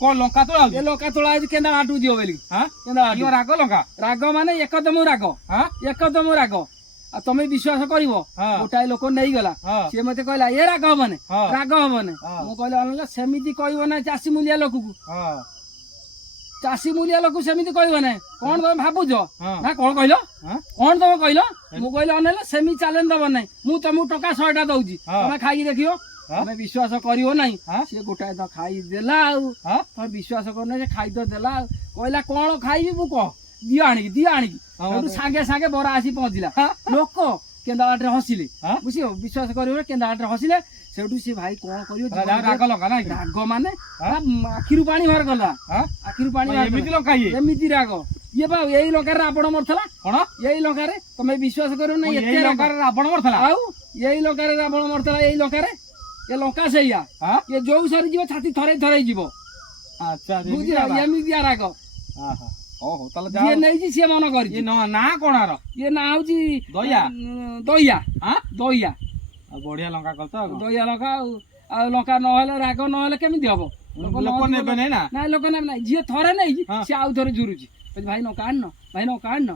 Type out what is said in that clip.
କଣ ଲଙ୍କା ତୋଳା ଏ ଲଙ୍କା ତୋଳା ହେଇଛି କେନ୍ତା ବାଟୁ ଯିବ ବୋଲି କେନ୍ତା ରାଗ ଲଙ୍କା ରାଗ ମାନେ ଏକଦମ ରାଗ ଏକଦମ ରାଗ ଆଉ ତମେ ବିଶ୍ୱାସ କରିବ ଗୋଟାଏ ଲୋକ ନେଇଗଲା ସିଏ ମତେ କହିଲା ଏ ରାଗ ହବନି ରାଗ ହବନି ମୁଁ କହିଲି ଅନେଇଲା ସେମିତି କହିବ ନା ଚାଷୀ ମୂଲିଆ ଲୋକକୁ ଚାଷୀ ମୂଲିଆ ଲୋକ ସେମିତି କହିବ ନା କଣ ତମେ ଭାବୁଛ ନା କଣ କହିଲ କଣ ତମେ କହିଲ ମୁଁ କହିଲି ଅନେଇଲା ସେମିତି ଚ୍ୟାଲେଞ୍ଜ ଦବ ନାହିଁ ମୁଁ ତମକୁ ଟଙ୍କା 100ଟା ଦଉଛି ତମେ ଖାଇକି ଦେଖିବ ତମେ ବିଶ୍ୱାସ କରିବ ନାହିଁ ସିଏ ଗୋଟାଏ ତ ଖାଇଦେଲା ଆଉ ତମେ ବିଶ୍ୱାସ କରୁନ ସେ ଖାଇ ତ ଦେଲା ଆଉ କହିଲା କଣ ଖାଇବି ମୁଁ କହ ଦିଅ ଆଣିକି ସେଠୁ ସାଙ୍ଗେ ସାଙ୍ଗେ ବରା ଆସି ପହଞ୍ଚିଲା ଲୋକ କେନ୍ଦା ବାଟରେ ହସିଲେ ବୁଝିବ ବିଶ୍ୱାସ କରିବ କେନ୍ଦା ବାଟରେ ହସିଲେ ସେଠୁ ସେ ଭାଇ କଣ କରିବ ରାଗ ମାନେ ଆଖିରୁ ପାଣି ବାହାର କଲା ଆଖିରୁ ପାଣି ଏମିତି ରାଗ ଇଏ ବା ଏଇ ଲଙ୍କାରେ ରାବଣ ମରିଥିଲା କଣ ଏଇ ଲଙ୍କାରେ ତମେ ବିଶ୍ୱାସ କରିବ ନା ଏତେ ଲଙ୍କାରେ ରାବଣ ମରିଥିଲା ଆଉ ଏଇ ଲଙ୍କାରେ ରାବଣ ମରିଥିଲା ଏଇ ଲଙ୍କାରେ ଏ ଲଙ୍କା ସେଇଆ ଇଏ ଯୋଉ ସରିଯିବ ଛାତି ଥରେଇ ଯିବ ବୁଝିଲ ଏମିତିଆ ରାଗ ଯିଏ ନେଇଛି ସିଏ ମନ କରିଛି ନା କଣ ଆର ଇଏ ନା ହଉଛି ଦହିଆ ବଢିଆ ଲଙ୍କା କରିଛ ଦହିଆ ଲଙ୍କା ଆଉ ଲଙ୍କା ନହେଲେ ରାଗ ନହେଲେ କେମିତି ହବ ଲୋକ ନେବେ ନାଇଁ ନା ନାଇଁ ଲୋକ ନେବେ ନାଇଁ ଯିଏ ଥରେ ନେଇଛି ସିଏ ଆଉ ଥରେ ଝୁରୁଛି ଭାଇ ଲଙ୍କା ଆଣିନ